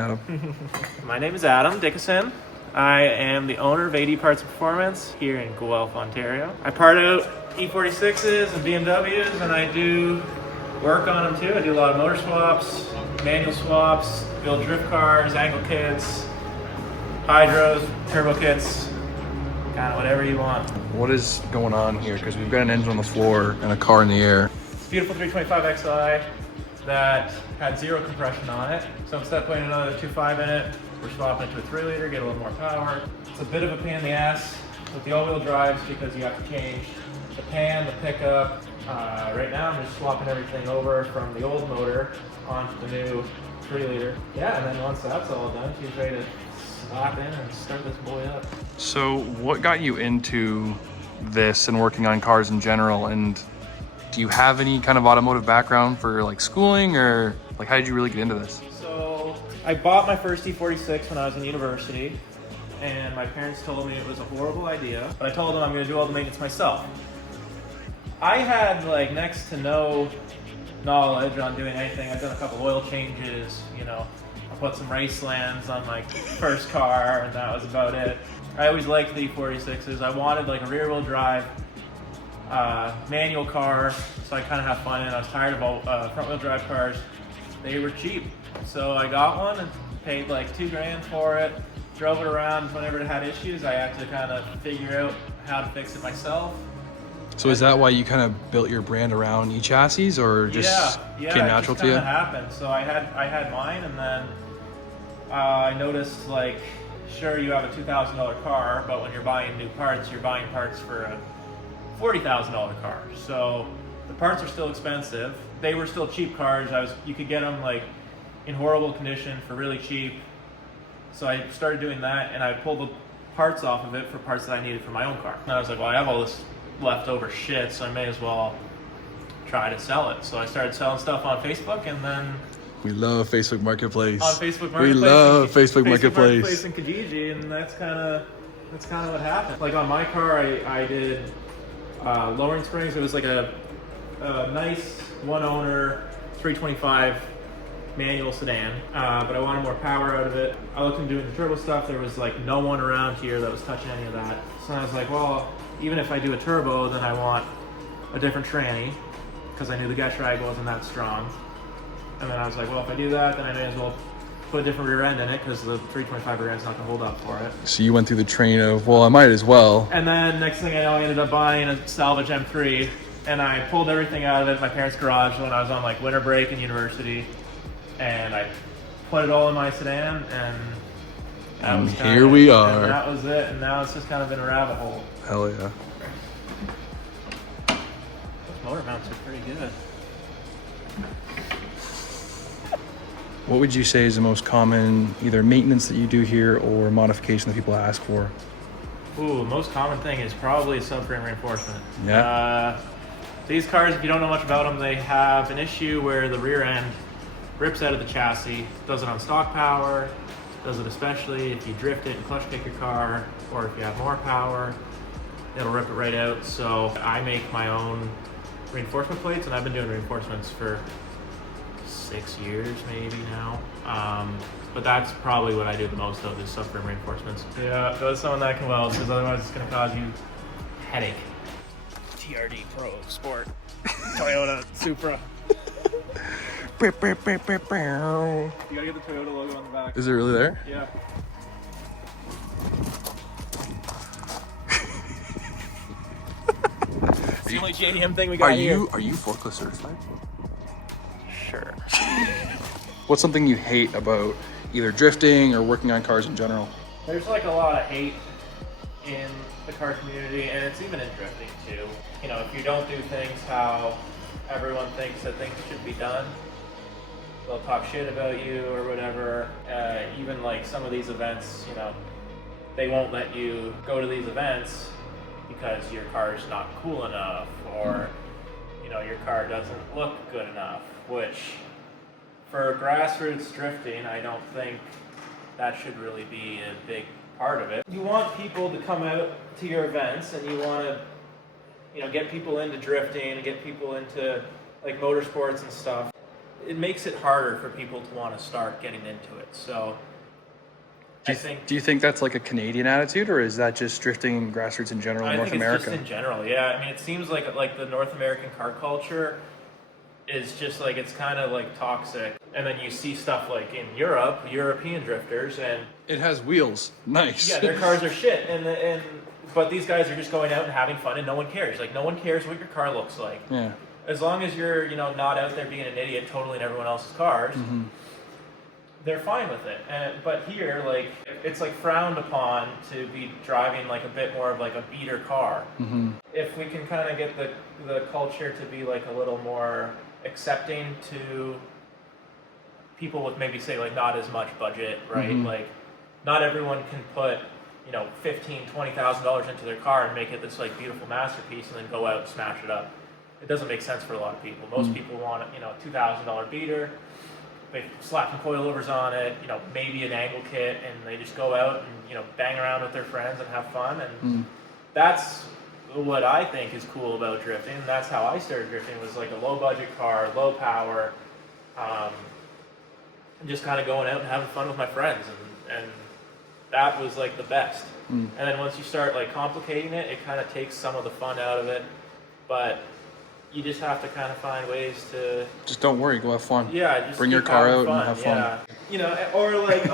Adam. My name is Adam Dickieson. I am the owner of AD Parts and Performance here in Guelph, Ontario. I part out E46s and BMWs, and I do work on them too. I do a lot of motor swaps, manual swaps, build drift cars, angle kits, hydros, turbo kits, kind of whatever you want. What is going on here? Because we've got an engine on the floor and a car in the air. It's a beautiful 325 XI that had zero compression on it. So instead of putting another 2.5 in it, we're swapping it to a 3 liter, get a little more power. It's a bit of a pain in the ass with the all-wheel drives because you have to change the pan, the pickup. Right now I'm just swapping everything over from the old motor onto the new 3 liter. Yeah, and then once that's all done, she's ready to slap in and start this boy up. So what got you into this and working on cars in general? And do you have any kind of automotive background for like schooling, or like how did you really get into this? So I bought my first E46 when I was in university, and my parents told me it was a horrible idea, but I told them I'm going to do all the maintenance myself. I had like next to no knowledge on doing anything. I've done a couple oil changes, you know, I put some race lands on my first car, and that was about it. I always liked the E46s. I wanted like a rear wheel drive manual car, so I kind of have fun in it. I was tired of front wheel drive cars. They were cheap, so I got one and paid like $2,000 for it. Drove it around whenever it had issues. I had to kind of figure out how to fix it myself. So is that why you kind of built your brand around e-chassis, or just came natural to you? Yeah, it happened. So I had mine, and then I noticed, like, sure, you have a $2,000 car, but when you're buying new parts, you're buying parts for a $40,000 car. So the parts are still expensive. They were still cheap cars. You could get them like in horrible condition for really cheap. So I started doing that, and I pulled the parts off of it for parts that I needed for my own car. And I was like, well, I have all this leftover shit, so I may as well try to sell it. So I started selling stuff on Facebook, and then we love Facebook Marketplace. On Facebook Marketplace. We love Facebook Marketplace. And Kijiji, and that's kind of what happened. Like on my car, I did lowering springs. It was like a nice one owner 325 manual sedan, but I wanted more power out of it. I looked into doing the turbo stuff. There was like no one around here that was touching any of that. So I was like, well, even if I do a turbo, then I want a different tranny, because I knew the gush rag wasn't that strong. And then I was like, well, if I do that, then I may as well put a different rear end in it, because the 325 rear end's not going to hold up for it. So you went through the train of, well, I might as well. And then next thing I know, I ended up buying a salvage M3, and I pulled everything out of it in my parents' garage when I was on like winter break in university, and I put it all in my sedan, and here we are. And that was it, and now it's just kind of been a rabbit hole. Hell yeah. Those motor mounts are pretty good. What would you say is the most common either maintenance that you do here or modification that people ask for? Ooh, the most common thing is probably subframe reinforcement. Yeah. These cars, if you don't know much about them, they have an issue where the rear end rips out of the chassis. Does it on stock power, does it especially if you drift it and clutch kick your car, or if you have more power, it'll rip it right out. So I make my own reinforcement plates, and I've been doing reinforcements for 6 years maybe now. But that's probably what I do the most of, is subframe reinforcements. Yeah, go to someone that can weld, because otherwise it's going to cause you headache. TRD Pro Sport Toyota Supra. You gotta get the Toyota logo on the back. Is it really there? Yeah. It's the only JDM thing we got here. Are you forklift certified? Sure. What's something you hate about either drifting or working on cars in general? There's like a lot of hate in the car community, and it's even in drifting too. You know, if you don't do things how everyone thinks that things should be done, they'll talk shit about you or whatever. Even like some of these events, you know, they won't let you go to these events because your car's not cool enough, or you know, your car doesn't look good enough, which for grassroots drifting, I don't think that should really be a big part of it. You want people to come out to your events, and you want to, you know, get people into drifting and get people into like motorsports and stuff. it makes it harder for people to want to start getting into it. So Do you think that's like a Canadian attitude, or is that just drifting grassroots in general in North America? It's just in general, yeah. I mean, it seems like the North American car culture is just like, it's kind of like toxic. And then you see stuff like in Europe, European drifters, and it has wheels. Nice. yeah, their cars are shit, but these guys are just going out and having fun, and no one cares. Like, no one cares what your car looks like. Yeah. As long as you're, not out there being an idiot totaling everyone else's cars, they're fine with it. But here, like, it's like frowned upon to be driving like a bit more of like a beater car. If we can kind of get the culture to be like a little more accepting to people with maybe say like not as much budget, right? Like, not everyone can put $15,000-$20,000 into their car and make it this like beautiful masterpiece and then go out and smash it up. It doesn't make sense for a lot of people. Most people want $2,000 beater. They slap some coilovers on it, maybe an angle kit, and they just go out and bang around with their friends and have fun. And that's what I think is cool about drifting. And that's how I started drifting, was like a low budget car, low power, and just kind of going out and having fun with my friends. And that was like the best. And then once you start like complicating it, it kind of takes some of the fun out of it. But you just have to kind of find ways to... Just don't worry, go have fun. Yeah, just bring your car out and have fun. Yeah. Or like,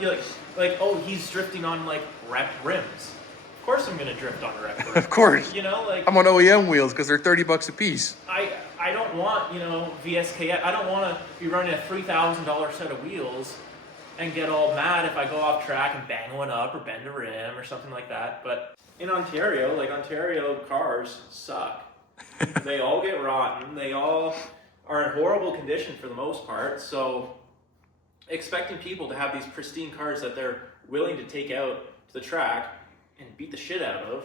you're like, oh, he's drifting on like rep rims. Of course I'm gonna drift on rep rims. Of course. Like, I'm on OEM wheels because they're $30 a piece. I don't want, VSK. I don't want to be running a $3,000 set of wheels and get all mad if I go off track and bang one up or bend a rim or something like that. But in Ontario, Ontario cars suck. They all get rotten. They all are in horrible condition for the most part. So expecting people to have these pristine cars that they're willing to take out to the track and beat the shit out of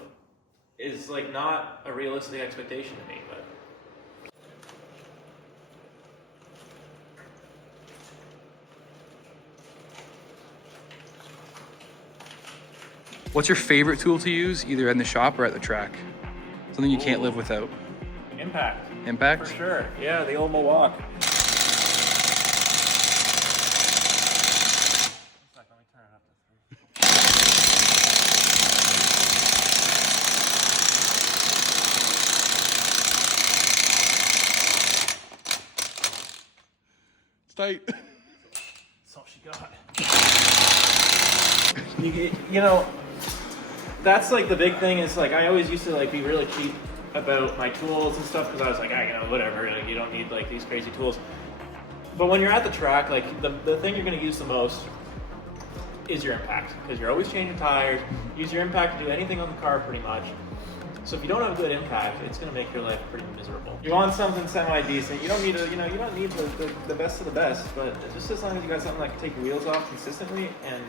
is like not a realistic expectation to me. But what's your favorite tool to use, either in the shop or at the track? Something you can't live without. Impact. Impact? For sure. Yeah, the old Milwaukee. It's tight. That's all she got. That's like the big thing is like I always used to like be really cheap about my tools and stuff because I was like, whatever, like, you don't need like these crazy tools. But when you're at the track, like the thing you're going to use the most is your impact, because you're always changing tires. Use your impact to do anything on the car pretty much. So if you don't have good impact, it's going to make your life pretty miserable. You want something semi-decent. You don't need you don't need the best of the best, but just as long as you got something that can take your wheels off consistently and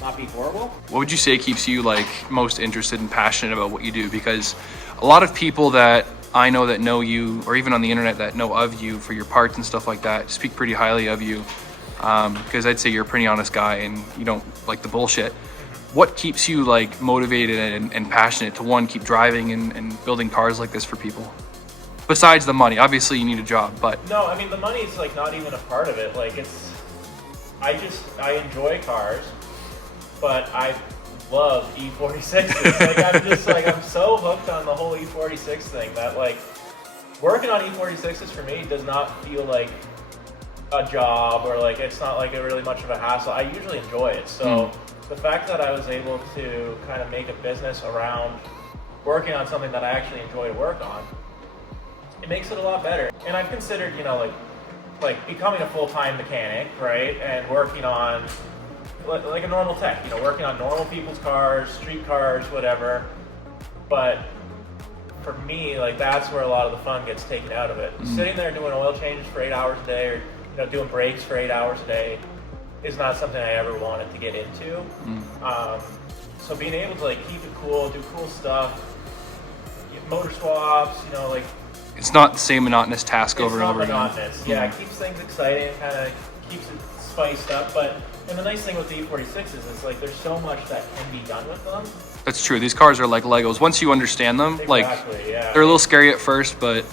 not be horrible. What would you say keeps you like most interested and passionate about what you do? Because a lot of people that I know that know you, or even on the internet that know of you for your parts and stuff like that, speak pretty highly of you. Because I'd say you're a pretty honest guy and you don't like the bullshit. What keeps you like motivated and passionate to, one, keep driving and building cars like this for people? Besides the money, obviously you need a job, but... No, I mean, the money is like not even a part of it. Like I enjoy cars, but I love E46s. I'm so hooked on the whole E46 thing that like working on E46s for me does not feel like a job, or like it's not like really much of a hassle. I usually enjoy it. So the fact that I was able to kind of make a business around working on something that I actually enjoy to work on, it makes it a lot better. And I've considered, like becoming a full-time mechanic, right? And working on like a normal tech, working on normal people's cars, street cars, whatever. But for me, like that's where a lot of the fun gets taken out of it. Sitting there doing oil changes for 8 hours a day, or doing brakes for 8 hours a day is not something I ever wanted to get into. So being able to like keep it cool, do cool stuff, get motor swaps, like it's not the same monotonous task over and over again. It's not monotonous. Yeah, it keeps things exciting, kind of keeps it spiced up. And the nice thing with the E46s is like there's so much that can be done with them. That's true. These cars are like Legos. Once you understand them, exactly, yeah. They're a little scary at first, but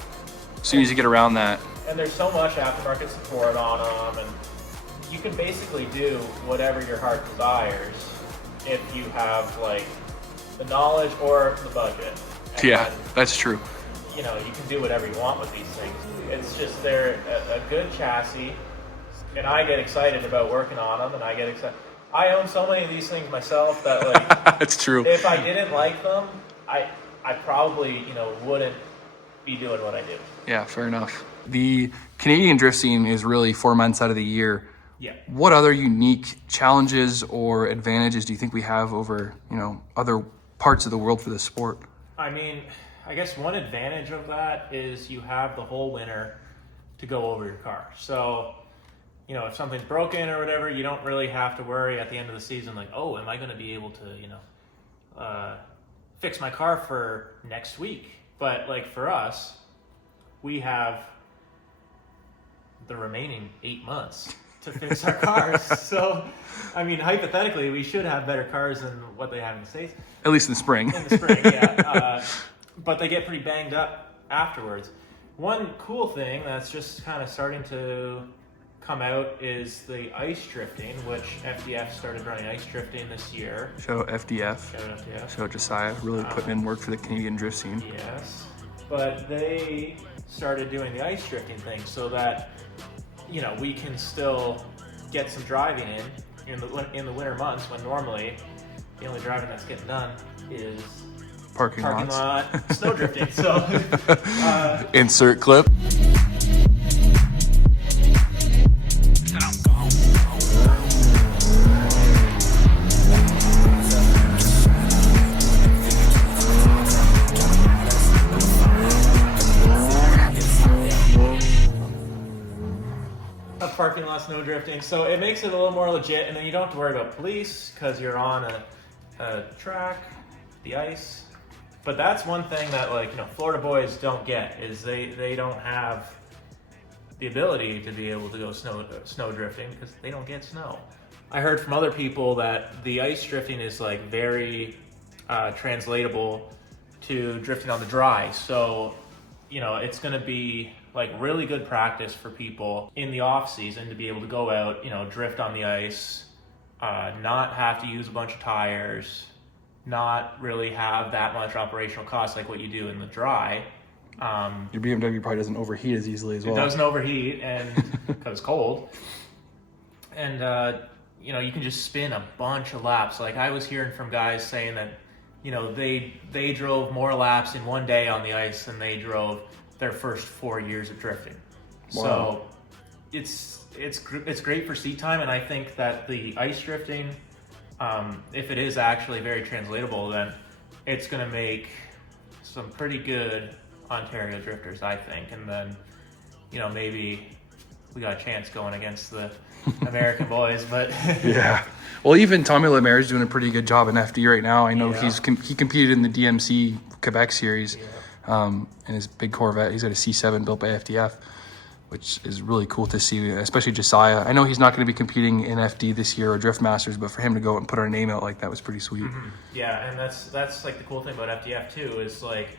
as soon as you get around that. And there's so much aftermarket support on them, and you can basically do whatever your heart desires if you have like the knowledge or the budget. And Yeah, then, that's true. you know, you can do whatever you want with these things. It's just they're a good chassis, and I get excited about working on them, and I get excited. I own so many of these things myself that like That's true. if I didn't like them, I probably, you know, wouldn't be doing what I do. Yeah, fair enough. The Canadian drift scene is really 4 months out of the year. Yeah. What other unique challenges or advantages do you think we have over, you know, other parts of the world for this sport? I mean, I guess one advantage of that is you have the whole winter to go over your car. So, you know, if something's broken or whatever, you don't really have to worry at the end of the season, like, oh, am I going to be able to, you know, fix my car for next week? But like for us, we have the remaining 8 months to fix our cars. So, I mean, hypothetically, we should have better cars than what they have in the States. At least in the spring. In the spring, yeah. But they get pretty banged up afterwards. One cool thing that's just kind of starting to come out is the ice drifting, which FDF started running ice drifting this year. Shout out FDF. Shout out FDF. Shout out Josiah, really putting in work for the Canadian drift scene. Yes. But they started doing the ice drifting thing so that, you know, we can still get some driving in the winter months when normally the only driving that's getting done is Parking lots. lot snow drifting. So Insert clip. parking lot snow drifting. So it makes it a little more legit, and then you don't have to worry about police because you're on a track, the ice. But that's one thing that, like, you know, Florida boys don't get is they don't have the ability to be able to go snow drifting because they don't get snow. I heard from other people that the ice drifting is like very translatable to drifting on the dry. So, you know, it's going to be like really good practice for people in the off season to be able to go out, you know, drift on the ice, not have to use a bunch of tires, not really have that much operational cost like what you do in the dry. Your BMW probably doesn't overheat as easily as well. It doesn't overheat, and because it's cold. And, you know, you can just spin a bunch of laps. Like I was hearing from guys saying that, you know, they drove more laps in one day on the ice than they drove their first 4 years of drifting. Wow. So it's great for seat time, and I think that the ice drifting, if it is actually very translatable, then it's going to make some pretty good Ontario drifters, I think. And then, you know, maybe we got a chance going against the American boys, but yeah. Well, even Tommy Lemaire is doing a pretty good job in FD right now. I know Yeah. he competed in the DMC Quebec series, in his big Corvette. He's got a C7 built by FDF, which is really cool to see, especially Josiah. I know he's not going to be competing in FD this year or Drift Masters, but for him to go and put our name out like that was pretty sweet. Mm-hmm. Yeah, and that's like the cool thing about FDF too, is like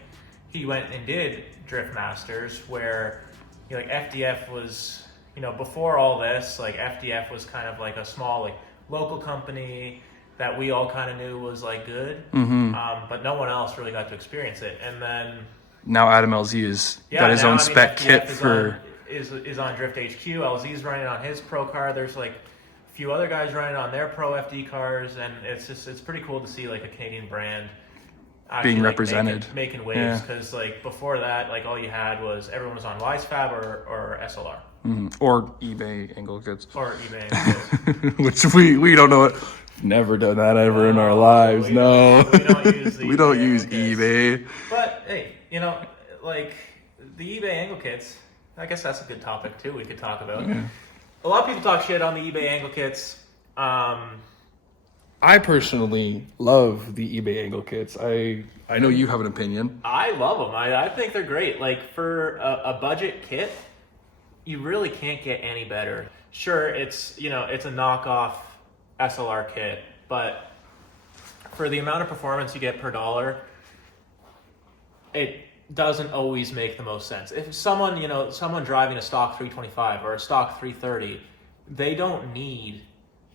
he went and did Drift Masters where, you know, like FDF was, you know, before all this, like FDF was kind of like a small, like local company that we all kind of knew was like good, but no one else really got to experience it. And then Now Adam LZ has got his own spec kit for... Is on Drift HQ. LZ's running on his pro car. There's like a few other guys running on their pro FD cars, and it's pretty cool to see like a Canadian brand actually, being like, represented, making waves. Because like before that, like all you had was everyone was on Wisefab or SLR. Or eBay angle kits. Or eBay angle kits. Which we don't know it. Never done that ever in our lives. We don't use kits. eBay. But hey, you know, like the eBay angle kits, I guess that's a good topic too we could talk about. Yeah. A lot of people talk shit on the eBay angle kits. I personally love the eBay angle kits. I know you have an opinion. I love them. I think they're great. Like for a budget kit, you really can't get any better. Sure, it's, you know, it's a knockoff SLR kit, but for the amount of performance you get per dollar, it doesn't always make the most sense. If someone, someone driving a stock 325 or a stock 330, they don't need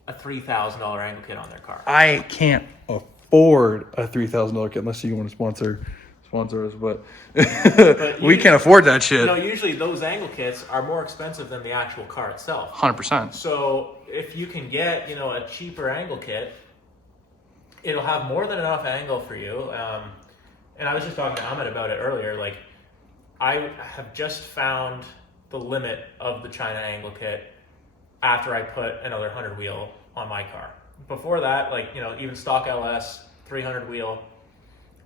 a $3,000 angle kit on their car. I can't afford a $3,000 kit unless you want to sponsor us, but we can't afford that shit. Usually those angle kits are more expensive than the actual car itself. 100%. So if you can get, a cheaper angle kit, it'll have more than enough angle for you. And I was just talking to Ahmed about it earlier. Like, I have just found the limit of the China angle kit after I put another 100 wheel on my car. Before that, even stock LS 300 wheel,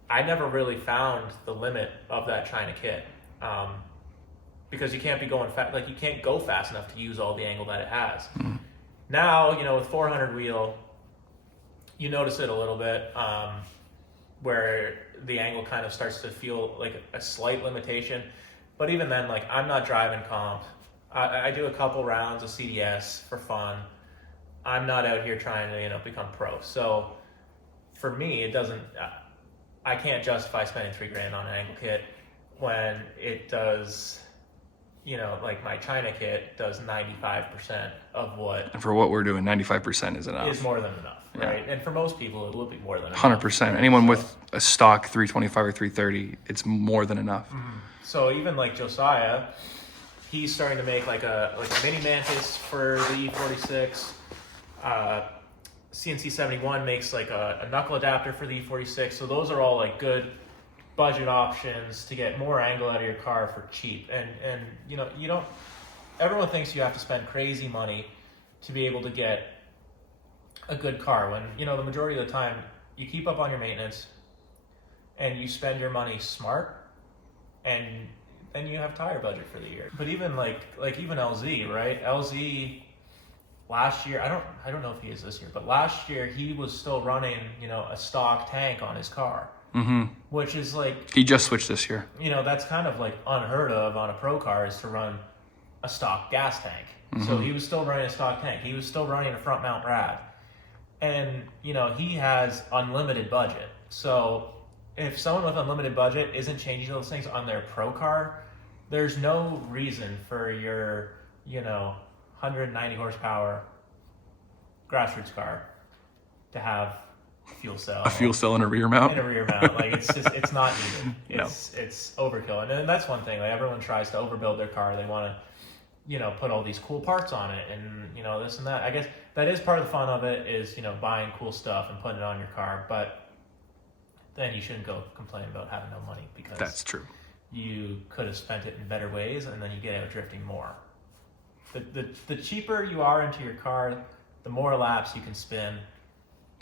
I never really found the limit of that China kit, because you can't be going fast. Like, you can't go fast enough to use all the angle that it has. Mm. Now, with 400 wheel, you notice it a little bit, where the angle kind of starts to feel like a slight limitation. But even then, I'm not driving comp. I do a couple rounds of CDS for fun. I'm not out here trying to, become pro. So for me, it doesn't, I can't justify spending $3,000 on an angle kit when it does, my China kit does 95% of what. And for what we're doing, 95% is enough. Is more than enough, right? Yeah. And for most people, it will be more than enough. 100%. Anyone with a stock 325 or 330, it's more than enough. Mm-hmm. So even Josiah, he's starting to make like a mini Mantis for the E46. CNC 71 makes a knuckle adapter for the E46. So those are all good budget options to get more angle out of your car for cheap. And you don't, everyone thinks you have to spend crazy money to be able to get a good car, when the majority of the time you keep up on your maintenance and you spend your money smart, and then you have tire budget for the year. But even even LZ, right? LZ last year, I don't know if he is this year, but last year he was still running, a stock tank on his car. Mm-hmm. Which is he just switched this year. That's kind of unheard of on a pro car, is to run a stock gas tank. Mm-hmm. So he was still running a stock tank. He was still running a front mount rad. And, he has unlimited budget. So if someone with unlimited budget isn't changing those things on their pro car, there's no reason for your, 190 horsepower grassroots car to have fuel cell. A fuel cell and a rear mount? In a rear mount. It's not needed. It's overkill. And that's one thing. Everyone tries to overbuild their car. They want to, put all these cool parts on it and, this and that. I guess that is part of the fun of it, is, buying cool stuff and putting it on your car. But then you shouldn't go complain about having no money, because that's true. You could have spent it in better ways, and then you get out drifting more. The cheaper you are into your car, the more laps you can spin,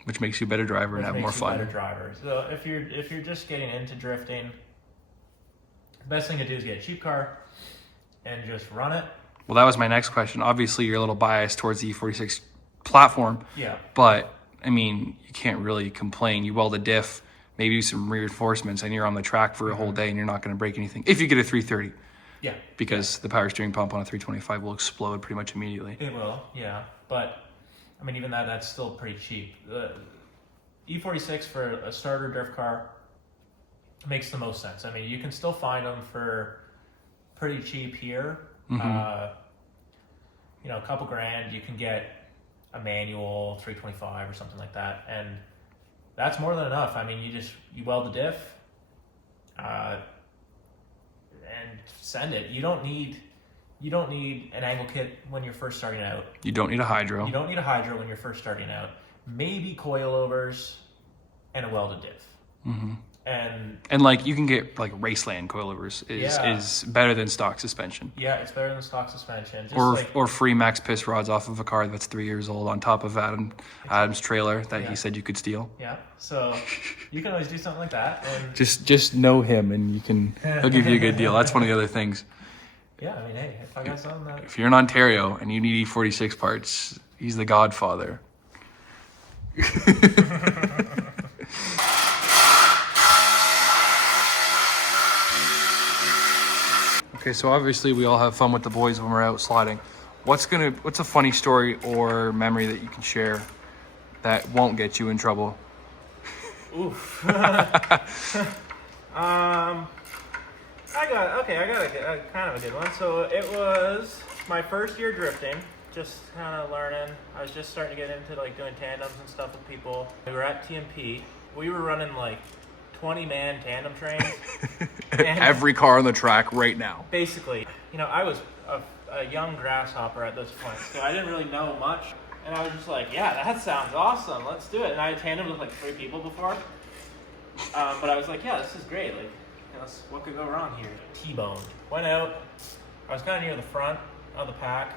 which makes you a better driver and have more fun. Better driver. So if you're just getting into drifting, the best thing to do is get a cheap car and just run it. Well, that was my next question. Obviously, you're a little biased towards the E46 platform. Yeah. But you can't really complain. You weld a diff, maybe some reinforcements, and you're on the track for a whole day, and you're not going to break anything if you get a 330. Yeah. Because the power steering pump on a 325 will explode pretty much immediately. It will, yeah. But even that's still pretty cheap. The E46 for a starter drift car makes the most sense. You can still find them for pretty cheap here. Mm-hmm. A couple grand, you can get a manual 325 or something like that, and that's more than enough. You weld the diff, and send it. You don't need an angle kit when you're first starting out. You don't need a hydro. You don't need a hydro when you're first starting out. Maybe coilovers and a welded diff. Mm-hmm. And you can get Raceland coilovers is better than stock suspension. Yeah, it's better than stock suspension. Or free max piss rods off of a car that's 3 years old on top of Adam's trailer that he said you could steal. Yeah, so you can always do something like that. And just know him, and he'll give you a good deal. That's one of the other things. Yeah, hey, if I got something that... If you're in Ontario and you need E46 parts, he's the godfather. Okay, so obviously we all have fun with the boys when we're out sliding. What's a funny story or memory that you can share that won't get you in trouble? Oof. I got a kind of a good one. So it was my first year drifting, just kind of learning. I was just starting to get into like doing tandems and stuff with people. We were at TMP. We were running like 20-man tandem trains. Every car on the track right now. Basically, you know, I was a young grasshopper at this point, so I didn't really know much. And I was just like, yeah, that sounds awesome. Let's do it. And I had tandemed with like 3 people before. But I was like, yeah, this is great. Like, you know, what could go wrong here? T-boned. Went out. I was kind of near the front of the pack.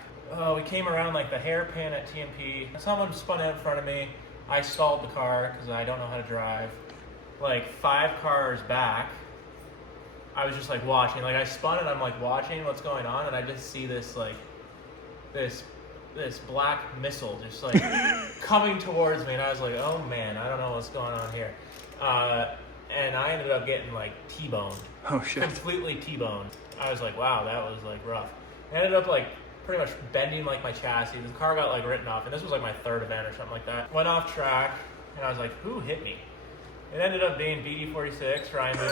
We came around like the hairpin at TMP. Someone spun out in front of me. I stalled the car because I don't know how to drive. Like 5 cars back, I was just like watching. Like I spun and I'm like watching what's going on, and I just see this like this black missile just like coming towards me, and I was like, oh man, I don't know what's going on here. And I ended up getting like T-boned. Oh shit. Completely T-boned. I was like, wow, that was like rough. I ended up like pretty much bending like my chassis. The car got like written off, and this was like my 3rd event or something like that. Went off track, and I was like, who hit me? It ended up being BD46, Ryan Mooney.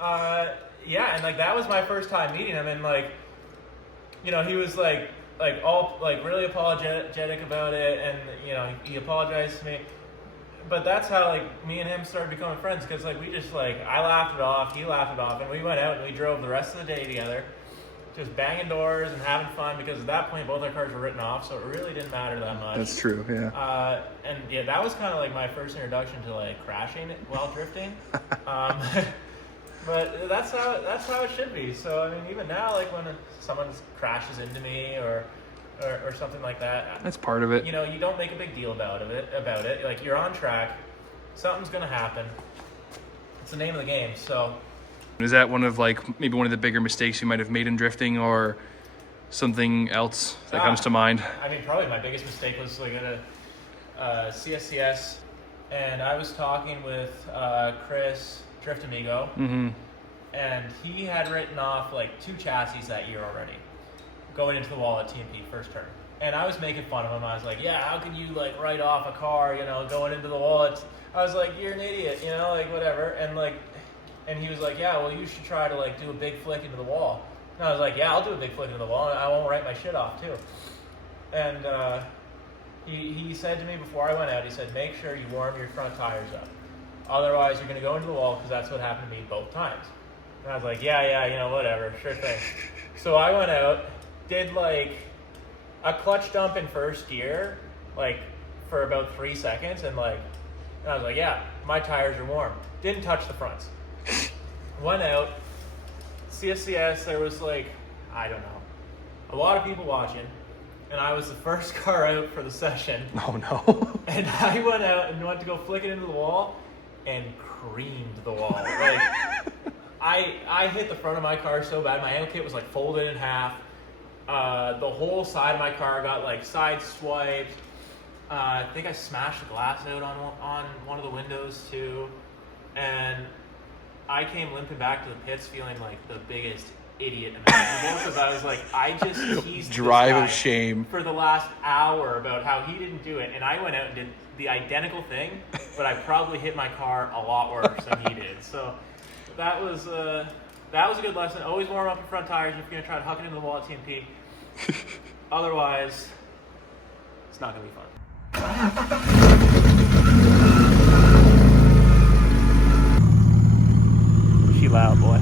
And yeah, and like that was my first time meeting him, and like, you know, he was like all like really apologetic about it, and you know, he apologized to me. But that's how like me and him started becoming friends, because like we just like, I laughed it off, he laughed it off, and we went out and we drove the rest of the day together, just banging doors and having fun, because at that point both our cars were written off, so it really didn't matter that much. That's true, yeah. And yeah, that was kind of like my first introduction to like crashing while drifting. But that's how it should be. So I mean, even now, like when someone crashes into me or something like that, that's part of it. You know, you don't make a big deal about it. Like you're on track, something's gonna happen. It's the name of the game. So. Is that one of like maybe one of the bigger mistakes you might have made in drifting, or something else that comes to mind? I mean, probably my biggest mistake was like at a CSCS, and I was talking with Chris Drift Amigo, and he had written off like 2 chassis that year already, going into the wall at TMP first turn. And I was making fun of him. I was like, yeah, how can you like write off a car, you know, going into the wall? I was like, you're an idiot, you know, like whatever. And he was like, yeah, well, you should try to like do a big flick into the wall. And I was like, yeah, I'll do a big flick into the wall, and I won't write my shit off too. And he said to me before I went out, he said, make sure you warm your front tires up. Otherwise, you're going to go into the wall, because that's what happened to me both times. And I was like, yeah, you know, whatever, sure thing. So I went out, did like a clutch dump in first gear, like for about 3 seconds, and I was like, yeah, my tires are warm. Didn't touch the fronts. Went out, CSCS, there was like, I don't know, a lot of people watching, and I was the first car out for the session. Oh no. And I went out and went to go flick it into the wall, and creamed the wall. Like, I hit the front of my car so bad, my ankle kit was like folded in half. The whole side of my car got like side swiped. I think I smashed the glass out on one of the windows too. And I came limping back to the pits feeling like the biggest idiot imaginable, because I was like, I just teased drive this guy of shame for the last hour about how he didn't do it, and I went out and did the identical thing, but I probably hit my car a lot worse than he did. So that was a good lesson. Always warm up your front tires if you're gonna try to huck it into the wall at TMP. Otherwise, it's not gonna be fun. She loud, boy.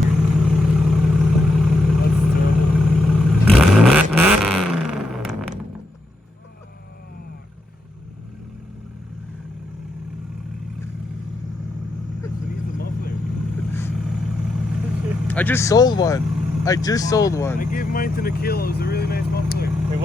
I just sold one. I gave mine to Nikhil. It was